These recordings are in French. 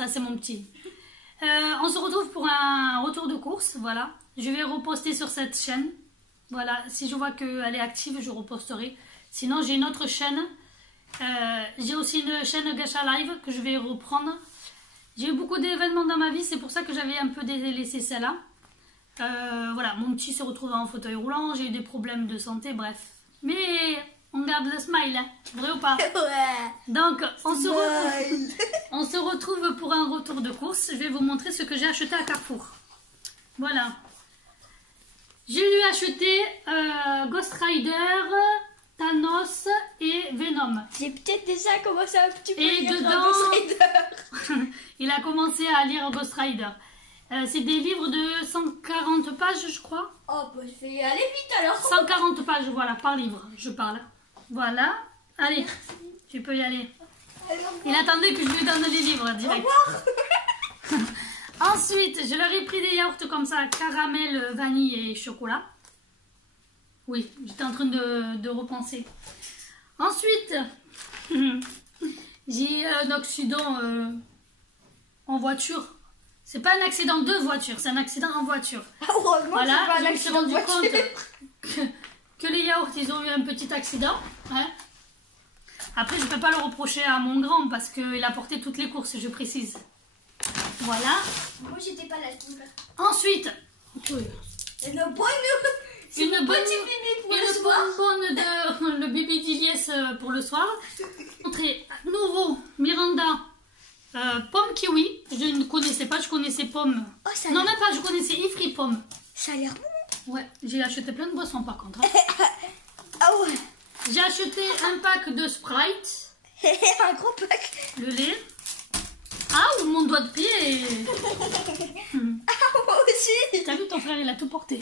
Ça, c'est mon petit. On se retrouve pour un retour de course. Voilà. Je vais reposter sur cette chaîne. Voilà. Si je vois qu'elle est active, je reposterai. Sinon, j'ai une autre chaîne. J'ai aussi une chaîne Gacha Live que je vais reprendre. J'ai eu beaucoup d'événements dans ma vie. C'est pour ça que j'avais un peu délaissé celle-là. Voilà. Mon petit se retrouve en fauteuil roulant. J'ai eu des problèmes de santé. Bref. Mais... on garde le smile, hein. Vrai ou pas? Ouais. Donc, on se retrouve pour un retour de course. Je vais vous montrer ce que j'ai acheté à Carrefour. Voilà. J'ai lui acheté Ghost Rider, Thanos et Venom. J'ai peut-être déjà commencé un petit peu Et à lire dedans, Ghost Rider. il a commencé à lire Ghost Rider. C'est des livres de 140 pages, je crois. Oh, bah, je vais aller vite alors. 140 pages, voilà, par livre, je parle. Voilà. Allez, tu peux y aller. Il attendait que je lui donne les livres direct. Ensuite, je leur ai pris des yaourts comme ça, caramel, vanille et chocolat. Oui, j'étais en train de repenser. Ensuite, j'ai un accident en voiture. C'est pas un accident de voiture, c'est un accident en voiture. Heureusement, Voilà, c'est pas un je me suis accident rendu de voiture. compte que les yaourts, ils ont eu un petit accident. Hein. Après, je ne peux pas le reprocher à mon grand parce qu'il a porté toutes les courses, je précise. Voilà. Moi, j'étais pas là. Ensuite, Une bonne bonbonne de le bébé d'Iliès pour le soir. Entrée, nouveau, Miranda, pomme kiwi. Je ne connaissais pas, je connaissais pomme. Oh, ça Non, même pas, je connaissais Ifri pomme. Ça a l'air bon. Ouais, j'ai acheté plein de boissons par contre. Hein. Ah ouais. J'ai acheté un pack de Sprite. Un gros pack. Le lait. Ah, ou mon doigt de pied. Ah, moi aussi. T'as vu, ton frère, il a tout porté.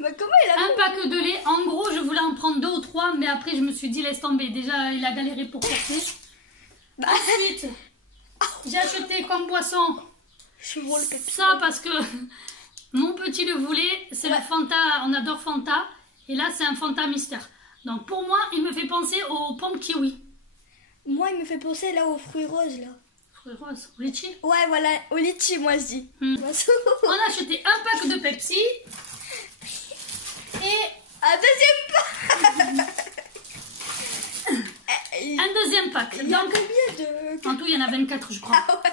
Mais comment il a Un pack de lait. En gros, je voulais en prendre 2 ou 3, mais après, je me suis dit, laisse tomber. Déjà, il a galéré pour porter. Ensuite, j'ai acheté comme boisson Je vois le Pepsi. ça parce que mon petit le voulait. C'est le Fanta. On adore Fanta. Et là, c'est un Fanta Mystère. Donc, pour moi, il me fait penser aux pommes kiwi. Moi, il me fait penser là aux fruits roses là. Fruits roses, au litchi. Ouais, voilà, au litchi, moi je dis. On a acheté un pack de Pepsi. Et Un deuxième pack. un deuxième pack. Il y a Donc, combien de... en tout, il y en a 24, je crois. Ah ouais.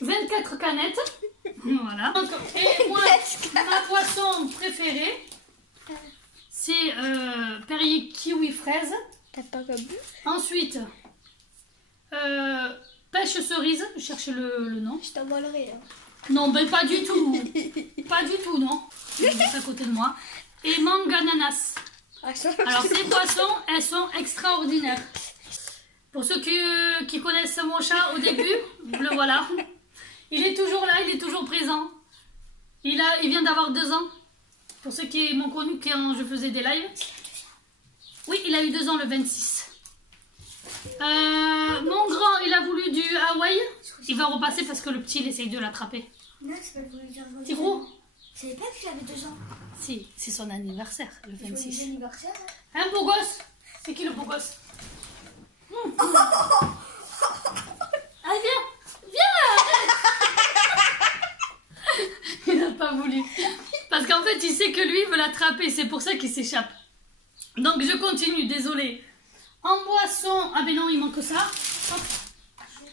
24 canettes. Voilà. Donc, et moi, ma boisson préférée, c'est Perrier kiwi fraise. T'as pas comme bu? Ensuite, pêche cerise. Je cherche le nom. Je t'envolerai. Hein. Non, ben pas du tout. Pas du tout, non. C'est à côté de moi. Et mangue ananas. Ah, ça, Alors, ces boissons, elles sont extraordinaires. Pour ceux qui connaissent mon chat au début, le voilà. Il est toujours là, il est toujours présent. Il vient d'avoir 2 ans. Pour ceux qui m'ont connu quand je faisais des lives. Oui, il a eu 2 ans le 26. Mon grand, il a voulu du Hawaï. Il va repasser parce que le petit, il essaye de l'attraper. Non, c'est pas pour lui dire. C'est gros. Je savais pas qu'il avait 2 ans. Si, c'est son anniversaire, le Joyeux 26. anniversaire. Un beau gosse. C'est qui le beau gosse? Allez, viens. Il n'a pas voulu. Parce qu'en fait, il sait que lui veut l'attraper. C'est pour ça qu'il s'échappe. Donc, je continue, désolée. En boisson... Ah ben non, il manque ça. Hop.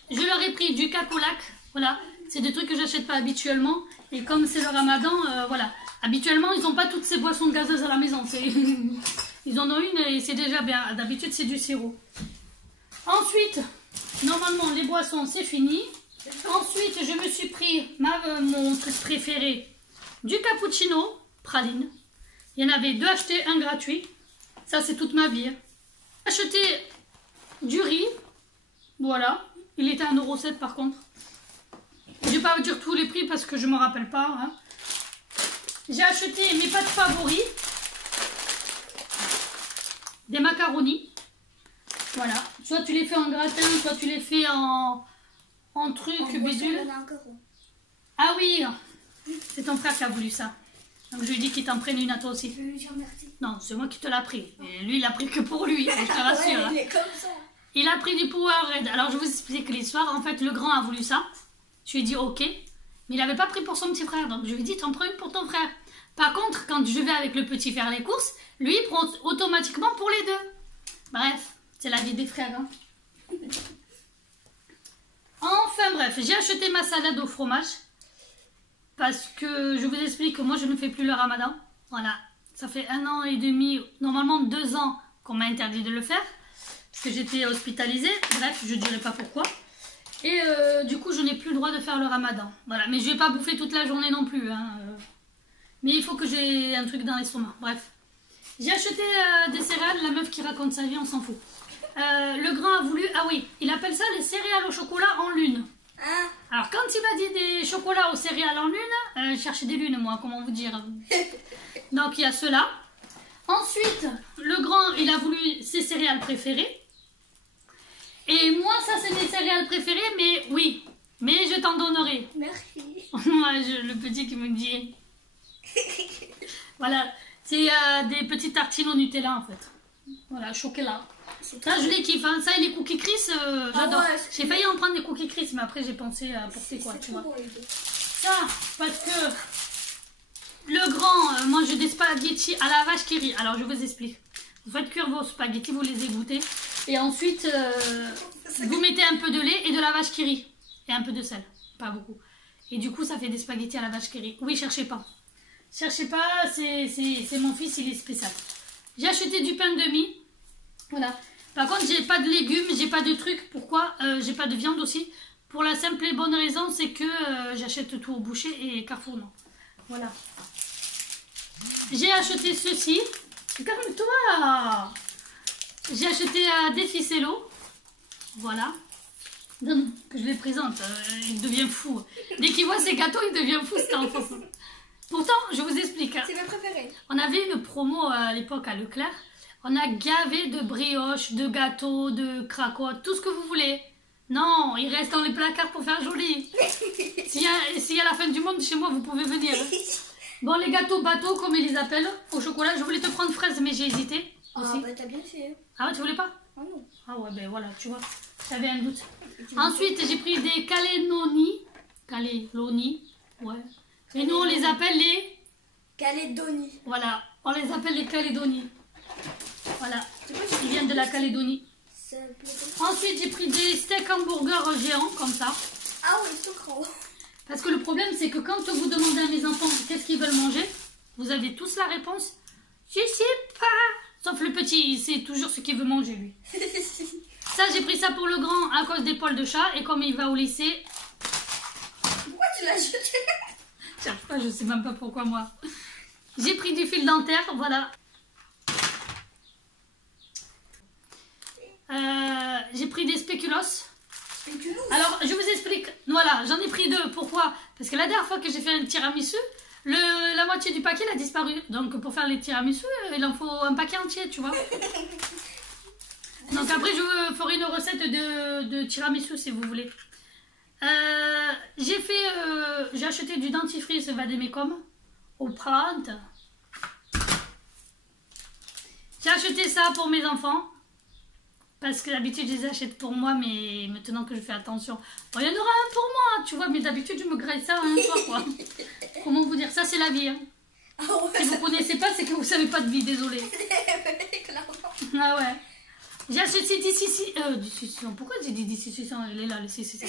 Je leur ai pris du cacolac. Voilà. C'est des trucs que j'achète pas habituellement. Et comme c'est le ramadan, voilà. Habituellement, ils n'ont pas toutes ces boissons gazeuses à la maison. Ils en ont une et c'est déjà bien. D'habitude, c'est du sirop. Ensuite, normalement, les boissons, c'est fini. Ensuite, je me suis pris mon truc préféré, du cappuccino, praline. Il y en avait 2 achetés, 1 gratuit. Ça, c'est toute ma vie. Hein. Acheté du riz. Voilà. Il était à 1,7 € par contre. Je ne vais pas vous dire tous les prix parce que je ne me rappelle pas. Hein. J'ai acheté mes pâtes favoris. Des macaronis. Voilà. Soit tu les fais en gratin, soit tu les fais en truc bidule. Ah oui, c'est ton frère qui a voulu ça. Donc je lui ai dit qu'il t'en prenne une à toi aussi. Je vais lui dire merci. Non, c'est moi qui te l'ai pris. Et lui, il a pris que pour lui, je te rassure. Ouais, Hein. il est comme ça. Il a pris du Powerade. Alors je vous explique l'histoire. En fait, le grand a voulu ça. Je lui ai dit ok, mais il n'avait pas pris pour son petit frère, donc je lui ai dit t'en prends une pour ton frère. Par contre, quand je vais avec le petit faire les courses, lui il prend automatiquement pour les deux. Bref, c'est la vie des frères. Hein. Enfin bref, j'ai acheté ma salade au fromage parce que je vous explique que moi je ne fais plus le ramadan. Voilà, ça fait 1 an et demi, normalement 2 ans qu'on m'a interdit de le faire parce que j'étais hospitalisée. Bref, je ne dirai pas pourquoi. Et du coup, je n'ai plus le droit de faire le ramadan. Voilà, mais je ne vais pas bouffer toute la journée non plus. Hein. Mais il faut que j'ai un truc dans l'estomac. Bref. J'ai acheté des céréales. La meuf qui raconte sa vie, on s'en fout. Le grand a voulu... Ah oui, il appelle ça les céréales au chocolat en lune. Ah. Alors, quand il m'a dit des chocolats aux céréales en lune, je cherchais des lunes, moi, comment vous dire. Donc, il y a ceux-là. Ensuite, le grand, il a voulu ses céréales préférées. Et moi, ça, c'est mes céréales préférées, mais oui. Mais je t'en donnerai. Merci. Le petit qui me dit... Voilà, c'est des petites tartines au Nutella, en fait. Voilà, chocolat. Ça, je les kiffe. Hein. Ça et les cookies Chris, j'adore. Ouais, j'ai failli en prendre des cookies Chris, mais après, j'ai pensé à porter quoi, tu vois. Ça, parce que le grand mange des spaghettis à la vache qui rit. Alors, je vous explique. Vous faites cuire vos spaghettis, vous les égouttez. Et ensuite, vous mettez un peu de lait et de la vache qui rit. Et un peu de sel. Pas beaucoup. Et du coup, ça fait des spaghettis à la vache qui rit. Oui, cherchez pas. Cherchez pas, c'est mon fils, il est spécial. J'ai acheté du pain de mie. Voilà. Par contre, j'ai pas de légumes, j'ai pas de trucs. Pourquoi j'ai pas de viande aussi. Pour la simple et bonne raison, c'est que j'achète tout au boucher et Carrefour non. Voilà. J'ai acheté ceci. Calme-toi. J'ai acheté des ficellos. Voilà. Donne, que je les présente. Il devient fou. Dès qu'il voit ces gâteaux, il devient fou, cet enfant. Pourtant, je vous explique. Hein. C'est mes préférés. On avait une promo à l'époque à Leclerc. On a gavé de brioches, de gâteaux, de cracottes, tout ce que vous voulez. Non, il reste dans les placards pour faire joli. S'il y a la fin du monde chez moi, vous pouvez venir. Bon, les gâteaux bateaux, comme ils les appellent, au chocolat, je voulais te prendre fraise, mais j'ai hésité. Ah Aussi. bah t'as bien fait. Ah ouais, tu voulais pas? Ah non. Ah ouais, ben voilà, tu vois, j'avais un doute. Ensuite, j'ai pris des calédonis. Calédonis, ouais. Et nous, on les appelle les... Calédonie. Voilà, on les appelle les Calédonies. Voilà, ils viennent de la Calédonie. Ensuite, j'ai pris des steaks hamburgers géants, comme ça. Ah oui, c'est grand. Parce que le problème, c'est que quand vous demandez à mes enfants qu'est-ce qu'ils veulent manger, vous avez tous la réponse. Je sais pas. Sauf le petit, c'est toujours ce qu'il veut manger, lui. Ça, j'ai pris ça pour le grand à cause des poils de chat. Et comme il va au lycée... Pourquoi tu l'as jeté? Je sais même pas pourquoi, moi. J'ai pris du fil dentaire, voilà. J'ai pris des spéculoos. Alors, je vous explique. Voilà, j'en ai pris 2. Pourquoi? Parce que la dernière fois que j'ai fait un tiramisu, la moitié du paquet a disparu. Donc, pour faire les tiramisu, il en faut un paquet entier, tu vois. Donc, après, je ferai une recette de tiramisu, si vous voulez. J'ai acheté du dentifrice Vademecum au printemps. J'ai acheté ça pour mes enfants. Parce que d'habitude, je les achète pour moi, mais maintenant que je fais attention. Bon, il y en aura un pour moi, tu vois, mais d'habitude, je me graille ça un soir, quoi. Comment vous dire? Ça, c'est la vie, hein. Ah ouais, Si vous connaissez pas, c'est que vous savez pas de vie, désolé. Ah ouais. J'ai acheté d'ici, pourquoi j'ai dit d'ici 600? Il est là, le 600.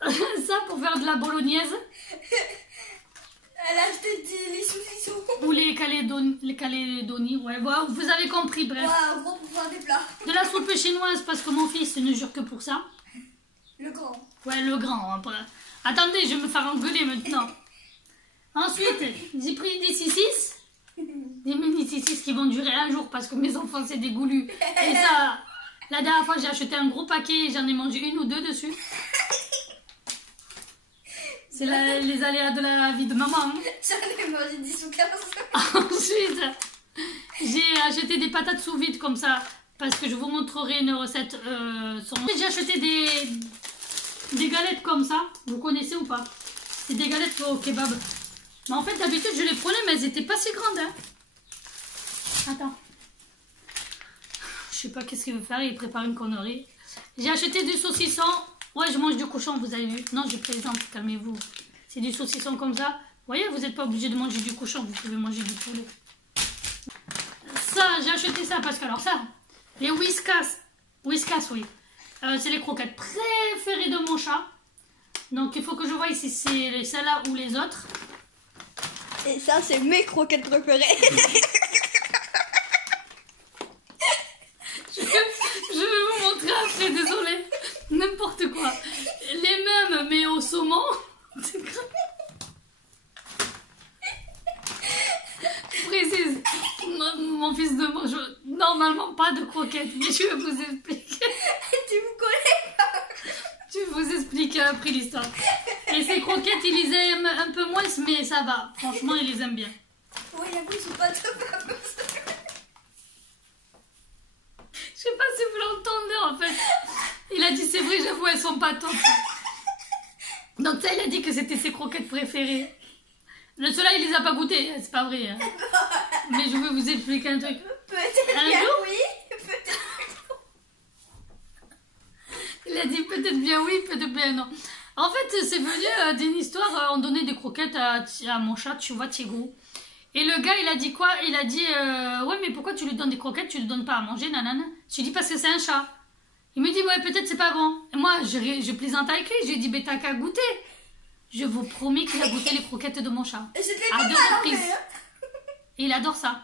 Ça, pour faire de la bolognaise. Elle a acheté les saucissons. Ou les calédonies, ouais, bon, vous avez compris, bref. Ouais, gros pour faire des plats. De la soupe chinoise, parce que mon fils ne jure que pour ça. Le grand. Ouais, le grand. Après. Attendez, je vais me faire engueuler maintenant. Ensuite, j'ai pris des sissis. Des mini sissis qui vont durer un jour parce que mes enfants, c'est des goulus. Et ça, la dernière fois, j'ai acheté un gros paquet et j'en ai mangé 1 ou 2 dessus. C'est les aléas de la vie de maman. Hein. J'en ai mangé 10 ou 15. Ensuite, j'ai acheté des patates sous vide comme ça. Parce que je vous montrerai une recette. J'ai acheté des galettes comme ça. Vous connaissez ou pas? C'est des galettes au kebab. Mais en fait, d'habitude, je les prenais, mais elles n'étaient pas si grandes. Hein. Attends. Je sais pas qu'est-ce qu'il veut faire. Il prépare une connerie. J'ai acheté du saucisson Ouais, je mange du cochon, vous avez vu. Non, je plaisante, calmez-vous. C'est du saucisson comme ça. Vous voyez, vous n'êtes pas obligé de manger du cochon, vous pouvez manger du poulet. Ça, j'ai acheté ça parce que, alors ça, les Whiskas, oui. C'est les croquettes préférées de mon chat. Donc il faut que je voie si c'est celles-là ou les autres. Et ça, c'est mes croquettes préférées. Je vais vous montrer après, désolé. N'importe quoi. Les mêmes, mais au saumon. Je précise, mon fils de mange normalement pas de croquettes, mais je vais vous expliquer. Tu me connais pas. Je vais vous expliquer après l'histoire. Et ces croquettes, ils les aiment un peu moins, mais ça va. Franchement, ils les aiment bien. Oui, j'avoue, ils sont pas top. Je sais pas si vous l'entendez en fait. Il a dit c'est vrai, j'avoue, elles sont pas top. Donc ça, il a dit que c'était ses croquettes préférées. Le ceux-là, il les a pas goûtées, c'est pas vrai. Hein. Mais je vais vous expliquer un truc. Peut-être Un bien jour oui, peut-être. Il a dit peut-être bien oui, peut-être bien non. En fait, c'est venu d'une histoire, on donnait des croquettes à mon chat, tu vois, Thiego. Et le gars, il a dit quoi? Il a dit, ouais, mais pourquoi tu lui donnes des croquettes, tu lui donnes pas à manger, nanana. Je lui dis parce que c'est un chat. Il me dit, ouais, peut-être c'est pas bon. Et moi, je plaisante avec lui, je lui ai dit, mais t'as qu'à goûter. Je vous promets qu'il a goûté les croquettes de mon chat. C'était À pas 2 mal, reprises. mais... Et il adore ça.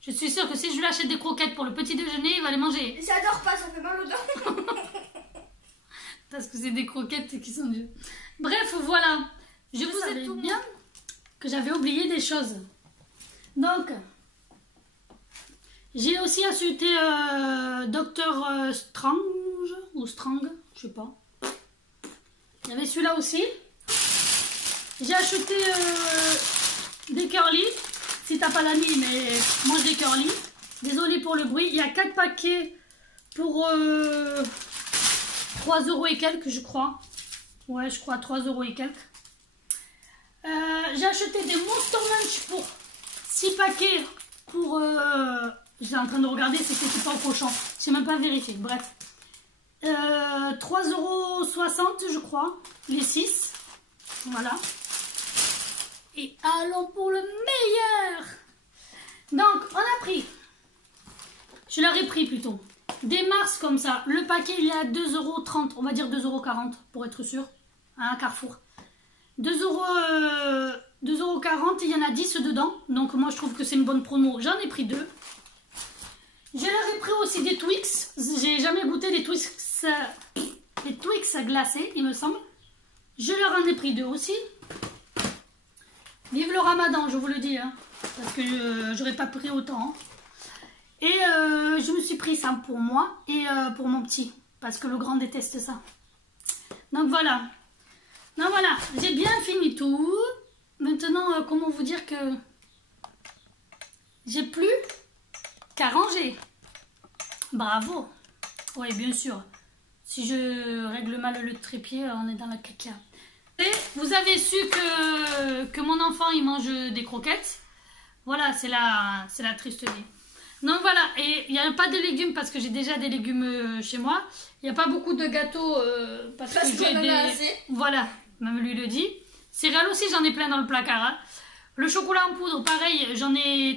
Je suis sûre que si je lui achète des croquettes pour le petit déjeuner, il va les manger. J'adore pas, ça fait mal aux dents. Parce que c'est des croquettes qui sont dures. Bref, voilà. Je vous ai tout bien que j'avais oublié des choses. Donc, j'ai aussi acheté Docteur Strange ou Strang, je sais pas. Il y avait celui-là aussi. J'ai acheté des curly. Si t'as pas d'amis, mais mange des curly. Désolée pour le bruit. Il y a 4 paquets pour 3 € et quelques, je crois. Ouais, je crois 3 € et quelques. J'ai acheté des Monster Munch pour 6 paquets pour... J'étais en train de regarder, c'était pas au cochon. J'ai même pas vérifié, bref. 3,60 € je crois, les 6. Voilà. Et allons pour le meilleur. Donc, on a pris... Je leur ai pris plutôt. Des Mars comme ça. Le paquet, il est à 2,30 €. On va dire 2,40 € pour être sûr. À Carrefour. 2,40 €, il y en a 10 dedans. Donc moi je trouve que c'est une bonne promo. J'en ai pris 2. Je leur ai pris aussi des Twix. J'ai jamais goûté des Twix glacés, il me semble. Je leur en ai pris 2 aussi. Vive le Ramadan, je vous le dis. Hein, parce que j'aurais pas pris autant. Hein. Et je me suis pris ça pour moi et pour mon petit. Parce que le grand déteste ça. Donc voilà. Donc voilà, j'ai bien fini tout. Maintenant, comment vous dire que j'ai plus qu'à ranger. Bravo. Oui, bien sûr. Si je règle mal le trépied, on est dans la caca. Et vous avez su que mon enfant, il mange des croquettes. Voilà, c'est la triste vie. Donc voilà, et il n'y a pas de légumes parce que j'ai déjà des légumes chez moi. Il n'y a pas beaucoup de gâteaux parce que j'ai des... assez. Voilà, même lui le dit. Céréales aussi, j'en ai plein dans le placard. Hein. Le chocolat en poudre, pareil, j'en ai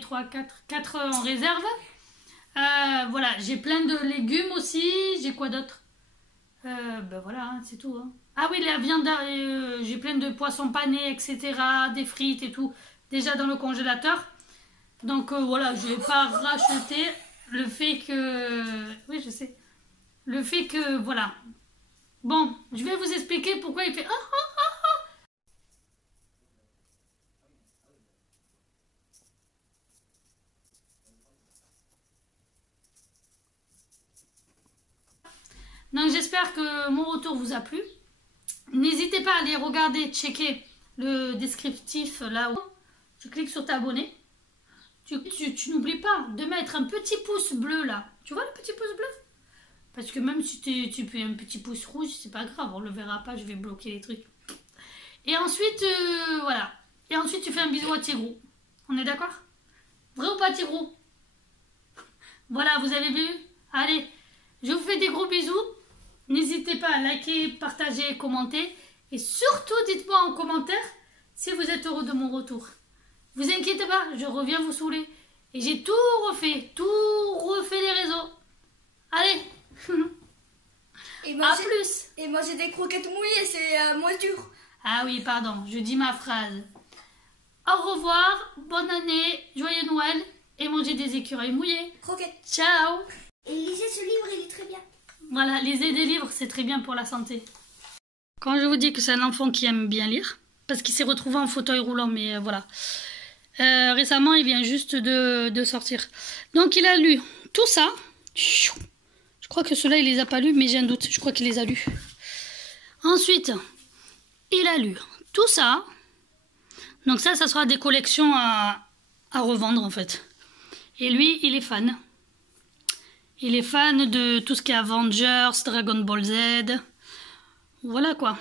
4 en réserve. Voilà, j'ai plein de légumes aussi. J'ai quoi d'autre? Ben voilà, hein, c'est tout. Hein. Ah oui, la viande, j'ai plein de poissons panés, etc. Des frites et tout, déjà dans le congélateur. Donc voilà, je n'ai pas racheté le fait que... Oui, je sais. Le fait que, voilà. Bon, je vais vous expliquer pourquoi il fait... Donc j'espère que mon retour vous a plu. N'hésitez pas à aller regarder, checker le descriptif là-haut. Tu cliques sur t'abonner. Tu n'oublies pas de mettre un petit pouce bleu là. Tu vois le petit pouce bleu? Parce que même si tu fais un petit pouce rouge, c'est pas grave, on le verra pas, je vais bloquer les trucs. Et ensuite, voilà. Et ensuite, tu fais un bisou à Tigrou. On est d'accord? Vrai ou pas, Tigrou? Voilà, vous avez vu? Allez, je vous fais des gros bisous. N'hésitez pas à liker, partager, commenter. Et surtout, dites-moi en commentaire si vous êtes heureux de mon retour. Vous inquiétez pas, je reviens vous saouler. Et j'ai tout refait les réseaux. Allez, Et à plus. Et manger des croquettes mouillées, c'est moins dur. Ah oui, pardon, je dis ma phrase. Au revoir, bonne année, joyeux Noël et mangez des écureuils mouillés. Croquettes. Ciao. Et lisez ce livre, il est très bien. Voilà, lisez des livres, c'est très bien pour la santé. Quand je vous dis que c'est un enfant qui aime bien lire, parce qu'il s'est retrouvé en fauteuil roulant, mais voilà. Récemment, il vient juste de sortir. Donc, il a lu tout ça. Je crois que ceux-là, il les a pas lus, mais j'ai un doute. Je crois qu'il les a lus. Ensuite, il a lu tout ça. Donc ça sera des collections à revendre, en fait. Et lui, il est fan. Il est fan de tout ce qui est Avengers, Dragon Ball Z. Voilà quoi.